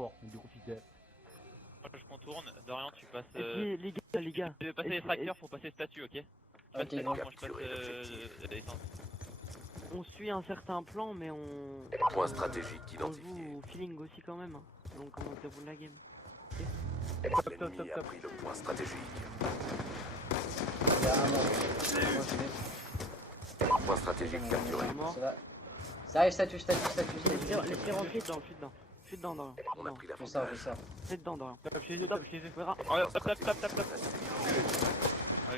port. Du coup, si t'es. Je contourne, Dorian tu passes... Les gars. Tu veux passer les tracteurs pour passer statut, ok? Ok, moi bon. je passe l'essence. On suit un certain plan, mais on... Point stratégique On identifié. joue au feeling aussi quand même, hein, selon comment se déroule la game. L'ennemi a pris le point stratégique. Il y a un mort. Moi, je vais. Point stratégique capturé. Un mort. Ça va. Ça arrive, statue. Laissez rentrer dedans, je suis dedans. Je suis dedans, Dorian. On a pris Je sors. l'avantage. Je suis dedans, Dorian. Top chez eux, top chez eux. Verra. Ouais, top. Ouais,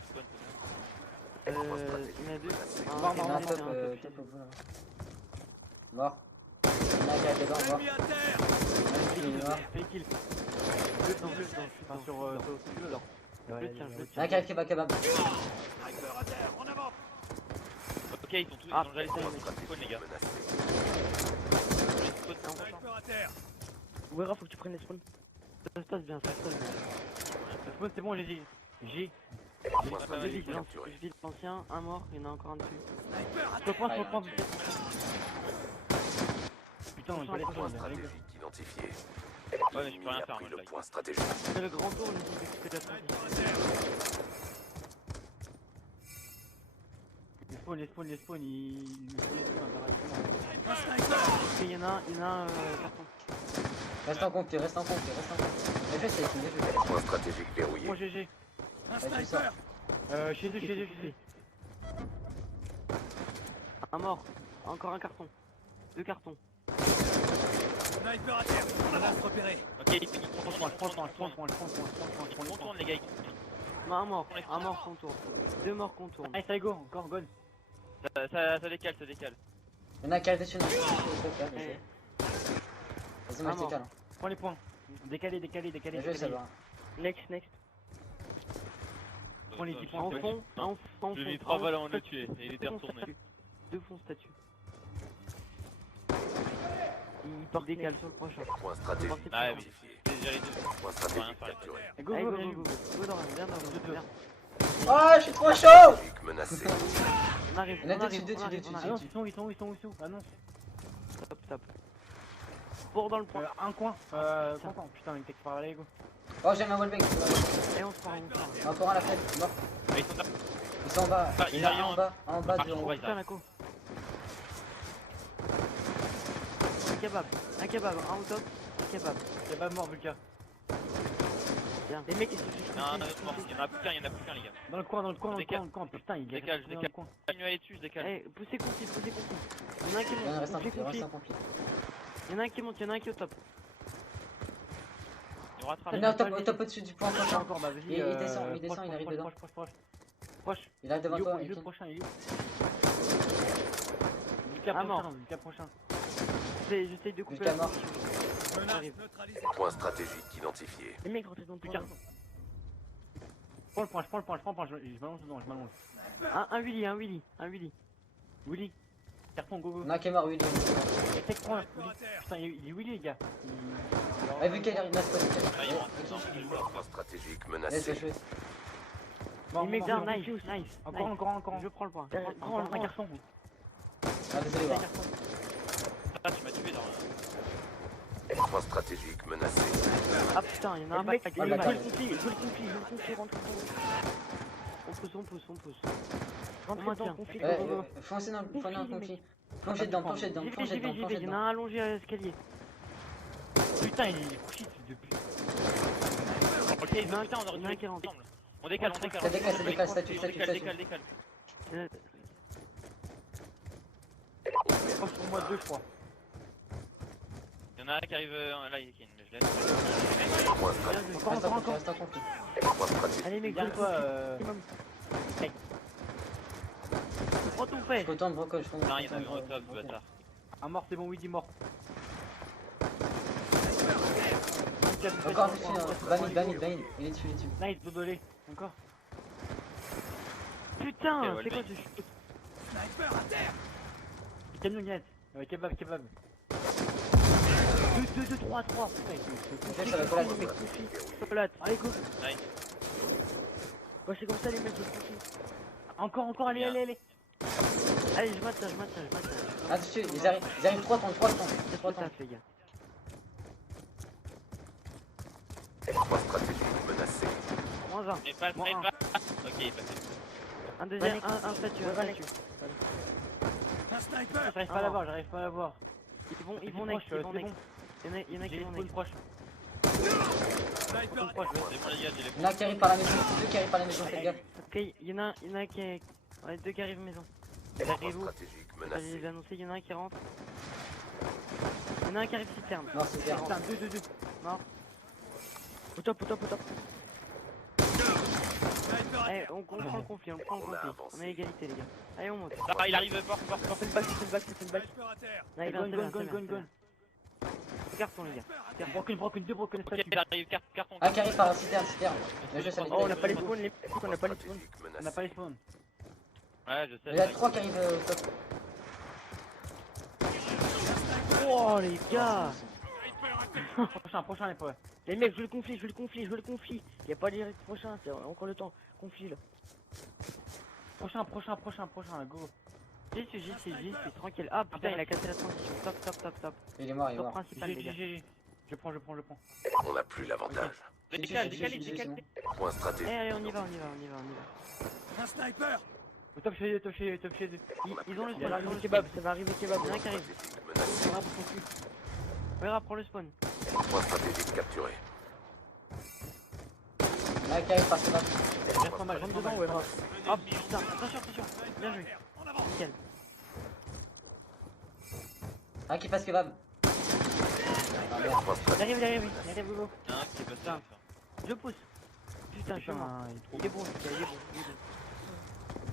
spawn. Il y en a deux. Mort, Il y en a un top au bout là. Mort. Il y en a un qui est dedans, mort. Il est mort. Fais kill. Je suis dedans. Enfin, sur le là. Je le tiens, je le Il y en a tiens. un qui arrive kebab. Ok, ils sont tous, ils Ah, ont déjà les Point spawn stratégique les gars. menacé. Les spawns. Ouera, faut que tu prennes les spawns. Ça se passe bien, ça se passe bien. Le spawn, c'est bon, j'ai. Point stratégique Je capturé. vis l'ancien, un mort, il y en a encore un dessus. Je reprends. Putain, il fallait Point spawn. stratégique identifié. Ouais, mais je L'ennemi peux rien a faire, pris moi, le je point stratégique. C'est le grand tour, on essaie d'occuper la transition. Les spawns, ils. Ok, il y en a un carton. Reste en compte. Mais fais, c'est fini. Point stratégique verrouillé. Moi, GG. Vas-y, sors. Chez eux. Un mort, encore un carton. Deux cartons. Ok, ils contournent les gars. Non, un mort contour. Deux morts contournent. Allez, ça go, encore gone. Ça décale. Il y en a un qui arrive dessus. Vas-y, moi je décale. Prends les points. Décalé. Bien joué, ça va. Next. Prends les 10 points. En fond. Je lui 3 balles avant de le tuer, et il était retourné. Deux fonds statue. Il décale sur le prochain. Point stratégique Ah, identifié. C'est déjà les deux. Point stratégique capturé. Go, Allez, go, go, go. go, go. Go, Dorian, viens, Dorian. Oh, je suis trop chaud! Stratégique menacé. On arrive, On a on deux arrive, dessus, on arrive, dessus, on Ah arrive. non, ils sont où? Ah non. Top. Pour dans le point. Un coin. Content. Putain, il t'expare à l'ego. Oh, j'ai un wallbang. Et on se prend. Encore un à la fenêtre. Mort. Mais ils sont là. Ils sont en bas. Ah, Il il y en a arrive un en bas du Ah, haut. ouais. Putain, la co. Un kebab, un au top, un kebab. Y'a pas mort, Vulca. Bien. Les mecs, ils sont juste. Non, un autre mort. Il y en a plus qu'un, les gars. Dans le coin. Décale. Putain, il est Décale, resté dans décale. le coin. Je vais aller dessus, je décale. Eh, poussez conflit. Il y en a un qui Il y en monte, reste un conflit, compli, conflit. Il y en a un qui monte, il y en a un qui est au top. Il nous rattrape. Il y en a un au top au-dessus du point prochain. Encore, bah vas-y. Il descend, il arrive dedans. Proche. Il arrive devant Il est toi. où, il est Elkin. où prochain, il est où? Lucas mort. prochain. J'essaye de couper Lucas la mort. J'arrive. Point stratégique identifié. Les mecs, rentrez dans le point. Lucas. Je prends le point, je m'allonge dedans, Un Willy. Willy. Carton, go. Il y en a un qui est mort, oui. Et tech point, Willy. Putain, il est Willy, les gars. Ah, vu qu'il arrive, là, c'est Ah, il pas rentre. Point stratégique Laisse menacé. le jouer. Bon, Les mecs, bon, nice. Encore. Je prends le point. Encore un carton. Ah, désolé, Un voir. carton. Ah, tu m'as tué dans Point stratégique menacé. Ah putain, il y en a un mec, back. oh, Je bâtard. le conflit, rentre. On pousse. Rentrez dans le conflit. Foncez dans le conflit. Plongez dedans. J'y vais. Il y en a un allongé à l'escalier. Putain, il est couché depuis. Ok, putain, on aurait dû les ensemble. On décale. Ça décale, statue. Décale. Proche pour moi 2, je crois. Il y en a un qui arrive là, il mais je laisse. Point stratégique. Reste en conflit. Point stratégique. Allez mec, Viens, toi, prends ton fait. Je retourne, Broco, je Non, il y en a un au top, ce bâtard. un mort, c'est bon, Willy mort. Encore dessus, Bamid, il est dessus. Nice, Dodolé. Encore. Putain, Ok, c'est quoi wallbang. ce chute? Camion net. Kebab. 2, 3. Ok, ça va coller. Plate. Allez, go. Nice. Ouais, c'est comme ça les mecs, je confie. Encore, allez. Allez, je mate ça. Ah, dessus, ils arrivent 3 temps. C'est trop tard, les gars. Point stratégique menacé. Moins 1. Mais pas, Moi, mais un. pas. Ok, il est passé. Un deuxième, un statut, un statut. J'arrive pas à l'avoir, j'arrive pas à l'avoir. Ils vont next, ils vont next. Il y en a qui J'ai vont une next. proche. C'est bon les gars, j'ai les Il y en a qui arrivent par la maison. Deux qui arrivent par la maison, faites gaffe. Ok, il y en a qui est... Ouais, deux qui arrivent maison. Point J'arrive où? stratégique Je les menacé. ai annoncés, il y en a un qui rentre. Il y en a un qui arrive citerne. Non, c'est clair. Putain, 2. Mort. Au top. Eh, on prend le conflit, on prend le On a conflit. avancé. On a égalité les gars. Allez, on monte. Ah, il arrive fort. C'est une balle, c'est une balle. Allez, Gon, gon. Carton les gars. Broken, 2 broken Ok, statue. il arrive, carton. Un qui arrive par la citerne. Le jeu, ça Oh, on m'est n'a pas les spawns, les mecs, on n'a pas les spawns. Stratégique On n'a menacé. pas les spawns. Ouais, je sais. Il y a 3 qui arrivent au top. Oh les gars. Prochain les potes. Les mecs, je veux le conflit. Il y a pas les prochains, c'est encore le temps. Conflit là. Prochain, go. J'y suis tranquille. Ah putain, il a cassé la transition. Top. Il est mort, Top principal les gars. Je prends. On n'a plus l'avantage. Décale. Point stratégique. Allez, on y va. Au top chez 2. Ils ont le Il va spawn, arriver kebab, ça va arriver kebab. Il y en a un qui arrive. Stratégique menacé. Verra, prends le spawn. Point stratégique capturé. Il y en a qui arrive par citerne. Reste pas mal, Rentre dedans, ouais, bravo. Ah putain, attention. Bien joué. Nickel. Un qui passe kebab. Ah merde. Point stratégique. Il arrive, Gogo. Il y en a un qui est passé. ça. Je pousse. Putain, je suis mort. Il est bon, ce gars, il est bon.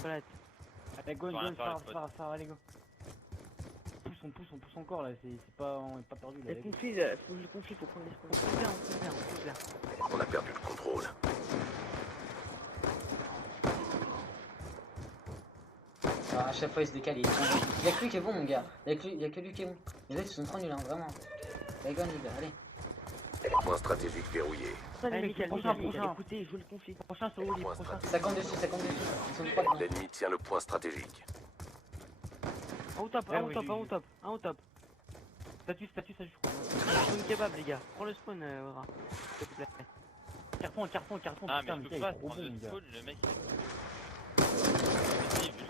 Voilà. Allez, go, Faut rien faire, les potes. phare, allez, go. On pousse encore là, c'est pas, on est pas perdu là. Le conflit, faut prendre les spawns. On peut bien. On a perdu le contrôle. Ah, à chaque fois il se décale, il y a que lui qui est bon mon gars. Il y a que lui qui est bon. Les autres ils sont trop nuls hein, vraiment. Allez go les gars, allez. Point stratégique verrouillé. Allez, Allez, nickel, prochain. écoutez, joue le conflit. Prochain sur Oli, Point prochain. stratégique. Ça compte dessus. Ils sont 3 dedans. L'ennemi tient le point stratégique. Un au top. Statut, je crois. Spawn kebab, les gars. Prends le spawn, Aura. S'il te plaît. Carton, Ah, mais putain, je peux il pas est trop prendre bon, le mon gars. spawn, le mec.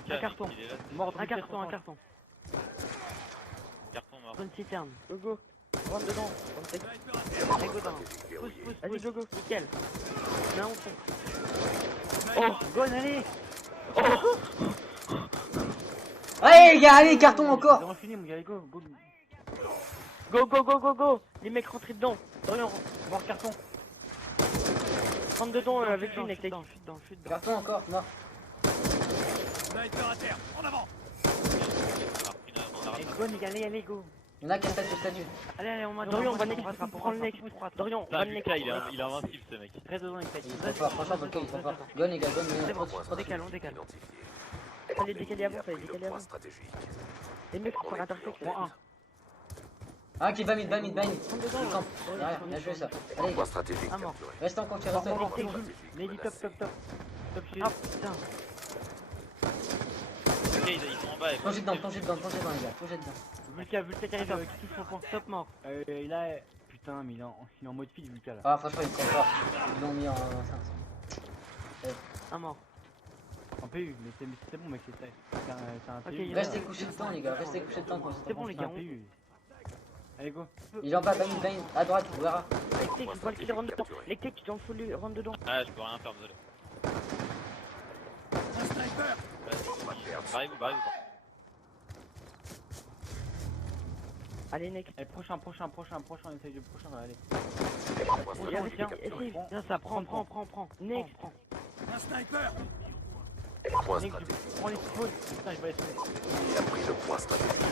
Il est... Un carton. Il est là, c'est- Mort, Un carton. carton mort. Spawn citerne. Go. Rentre dedans. Allez, go dedans. Stratégique verrouillé. Vas-y, go. Nickel. Là, on fonce. Oh, Gon, allez. Allez les gars, allez, carton encore. C'est fini, mon gars, allez, go. Go. Les mecs, rentrez dedans. Dorian, Mort, carton. rentre dedans avec lui, Je Next. suis dedans. Carton encore, mort. Allez, Gon, allez, go. Il y en a qui restent au statut. Allez, on m'a Dorian, on va next. Prends le next. Dorian, on va Putain, le next. Lucas, il est invincible ce mec. Reste dedans, Il est trop fort, franchement, Volker, il est trop fort. Gon les gars, C'est bon, trop on décale. Identifié. Fallait décaler avant, Pris le point stratégique. Les mecs, faut On faire est intercept. plus en un. tête. Un qui bat mid. Rentre Il dedans. campe. Derrière, bien joué ça. Allez les Point gars, stratégique Ah, mort. capturé. reste en compte, reste en Mort, compte. mort, Point mort. stratégique Lady, top. menacé. Top chez Ah putain. Ok, ils sont en bas. Plongez dedans les gars, plongez dedans. Vulca qui arrive, qui touche son point. Top mort. Il a... Putain, mais il est en mode feed, Vulca là. Ah franchement il est trop fort. Ils l'ont mis en 500. Un mort. En PU, mais c'est bon, mec, c'est un Ok, PU. il y en a- Restez couchés dedans les gars, restez couchés dedans. C'est bon, les gars, C'est un PU. Allez, go. Il est en bas, mid, à droite, on verra. Lectec, je vois qu'il rentre dedans. Lectec, tu t'en fous, lui, rentre dedans. Ah, je peux rien faire, désolé. Vas-y, barrez-vous. Allez, next. Allez, prochain, on essaye du prochain, allez. Point Viens, stratégique capturé. essaye. Viens, ça, prends. Next. Point Nick, stratégique. prends les spawns. Putain, je vais aller sauver. Il a pris le point stratégique.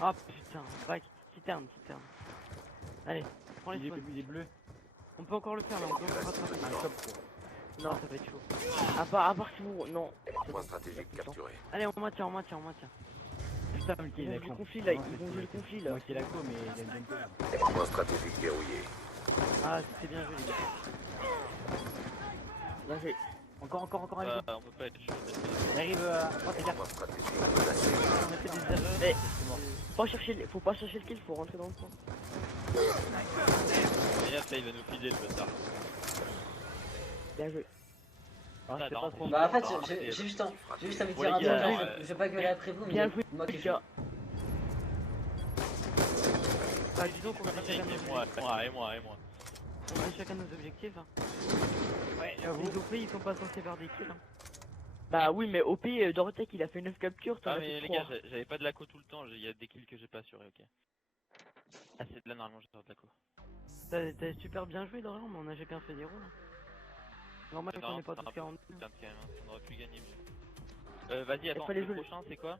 Ah putain, back. Citerne. Allez, prends les Il spawns. est bleu. On peut encore le faire là, on peut encore rattraper. Ah, top, quoi. Non, ça va être chaud. À part si vous. Non. Point stratégique capturé. Allez, on maintient. Putain, mais Ils il vont a jouer le con. conflit là, Non, ils vont c'est- jouer le conflit là. Moi, c'est la co, mais il a une bonne co. Point stratégique verrouillé. Ah, c'est bien joué les gars. Bien joué. Encore un On peut pas être chaud. Il arrive oh, t'es Point stratégique menacé. on a fait des erreurs. Eh. C'est mort. Faut pas chercher le kill, faut rentrer dans le point. Et là, il va nous filer le bâtard. Bien joué. Ah, je sais pas trop. Bah en fait, j'ai juste envie de Bon, dire un les truc, gars, genre, je vais pas gueuler après vous, mais Bien joué, moi qui les suis. gars. Bah disons qu'on a chacun nos Et moi. on a chacun nos objectifs. Hein. Ouais, j'avoue. Les OP ils sont pas censés faire des kills. Hein. Bah oui mais OP Dorotech il a fait 9 captures, t'en Ah as mais fait les 3. gars, j'avais pas de la co tout le temps, il y a des kills que j'ai pas assuré, ok. Ah c'est de là normalement j'ai pas de la co. T'as super bien joué Dorian mais on a chacun fait des rôles. Hein. Normal qu'on est pas tous 40. Putain quand même, on aurait pu gagner mieux. Vas-y attends, pas les le jeux. prochain c'est quoi?